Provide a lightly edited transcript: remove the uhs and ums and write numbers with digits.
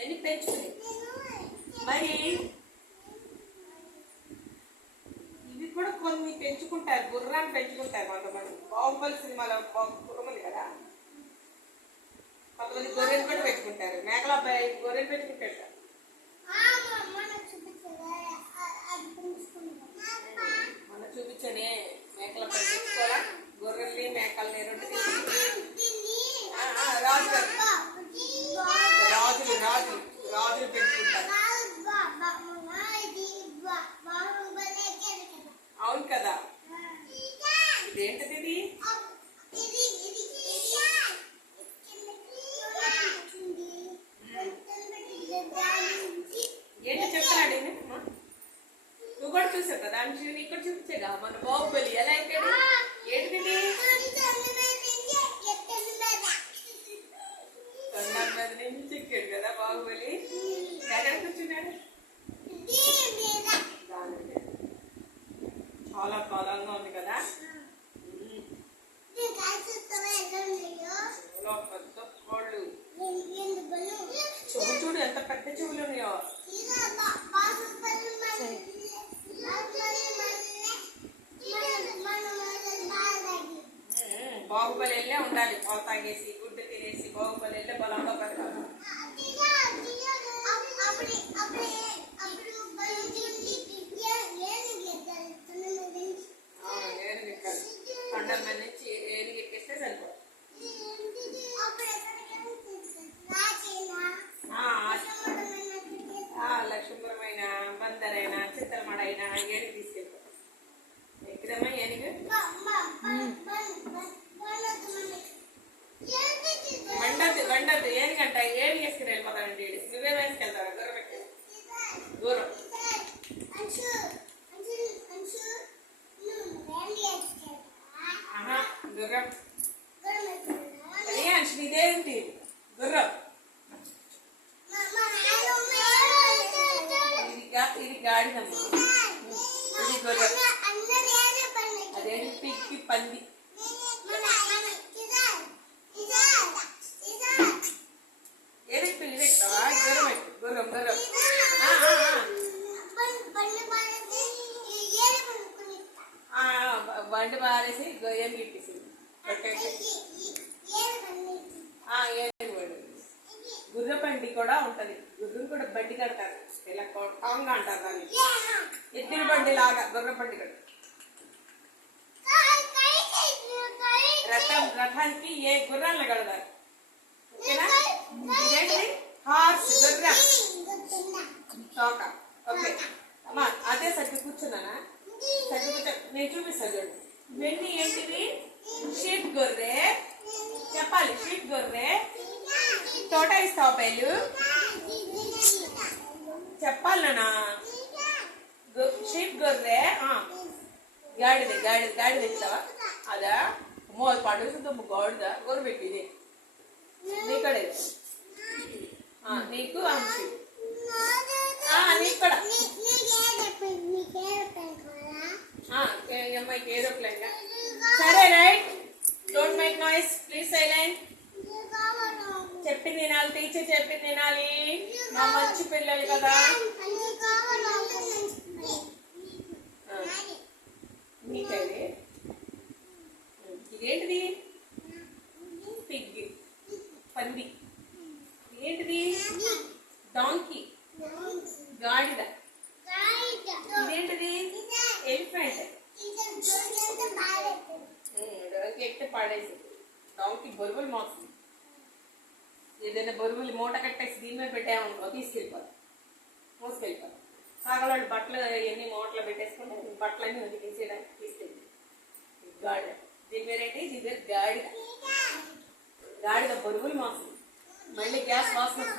అన్ని పెంచుకుని మరి ఇవి కూడా కొన్ని పెంచుకుంటారు, గుర్రాన్ని పెంచుకుంటారు కొంతమంది. బాహుబలి సినిమాలో గుర్రం ఉంది కదా, కొంతమంది గొర్రెలు కూడా పెంచుకుంటారు. మేకల అబ్బాయి గొర్రెలు పెంచుకుంటాడు. మన చూపించనే మేకల అబ్బాయి పెంచుకోవాలా, గొర్రెల్ని మేకల్ని రెండు రాజులు రాజులు రాజులు పెంచుకుంటారు. అవును కదా. ఇదేంటిది ఇది? ఏంటో చెప్తాడు నువ్వు కూడా చూసావు కదా, దాన్ని ఇక్కడ చూపించేగా మన బాహుబలి ఎలా అయిపోయాడు. ఏంటిది? తొండం మీద నుంచి ఎక్కాడు కదా బాహుబలి. ఎక్కడ కూర్చున్నాడు? చాలా బలంగా ఉంది కదా. పెద్ద కోళ్ళు, చెవులు చూడు ఎంత పెద్ద చెవులు ఉన్నాయో. బాహుబలి వెళ్ళే ఉండాలి, పాలు తాగేసి గుడ్డు తినేసి బాహుబలి వెళ్ళే బలంగా పెరగాలి. కొండల మీద నుంచి ఏనుగు ఎక్కేస్తే సరిపోదు. లక్ష్మీపురమైన బందరైన చిత్తలమడైనా ఏనుగు తీసుకెళ్తాం. ఎక్కడమ్మా ఏనుగు? వండద్దు వండద్దు, ఏనుగంట ఏనుగు వేసుకుని వెళ్ళిపోతానండి. నువ్వే వేసుకెళ్తావా? దూరం పెట్టి దూరం. గుర్రం అంశ ఇదేంటి? గుర్రం ఇది గాడిదమ్మా, ఇది గుర్రం. అదేంటి? పిక్కి పంది. ఏది పిల్లి పెట్టావా? గుర్రం పెట్టు, గుర్రం గుర్రం. బండి మారేసి గొయ్యని గిట్టేసింది. గుర్ర బండి కూడా ఉంటది, గుర్రం కూడా బండి కడతారు, ఇలా కాంగా అంటారు దాన్ని. ఎద్దుల బండి లాగా గుర్ర బండి కడతారు. రథానికి ఏ గుర్రాలను కడతారు. ఓకేనా? ఇదేంటి? హార్స్, గుర్రం, తోక. ఓకే అమ్మా, అదే సరిగ్గా కూర్చున్నానా? సరిగ్గా కూర్చో, నేను చూపిస్తాను చూడండి. ఇవన్నీ ఏంటివి? షీప్ గొర్రె చెప్పాలి. షీప్ గొర్రె, టోటాయిస్ తాబేలు చెప్పాలనా? షీప్ గొర్రె, గాడిద గాడిద గాడిద ఎక్కుతావా? అదా పడుతుంది గాడిద. గొర్రె పెట్టింది నీకడే, నీకు నీకు కూడా అమ్మాయికి ఏరోప్లేన్. సరే right, don't make noise, please silent. చెప్పింది వినాలి, టీచర్ చెప్పింది వినాలి. మా మంచి పిల్లలు కదా. నీకైతే ఇదేంటిది? పిగ్, పంది. ఏంటిది? డాంకీ, గాడిద. ఇదేంటిది? ఎలిఫెంట్. డాంకీ ఎక్కితే పాడేసి. డాంకీ బొరువులు మోస్తుంది. ఏదైనా బొరువులు మూట కట్టేసి దీని మీద పెట్టామనుకో తీసుకెళ్ళిపోతాం, మోసుకెళ్ళిపోతాం. కాగలాడు బట్టలు ఎన్ని మూటలు పెట్టేసుకుంటే బట్టలన్నీ ఉంది తీసేయడానికి తీసుకెళ్ళి. గాడిద. దీని పేరేంటి? దీని పేరు గాడిద. గాడిద బొరువులు మోస్తుంది. మళ్ళీ గ్యాస్ వాసన.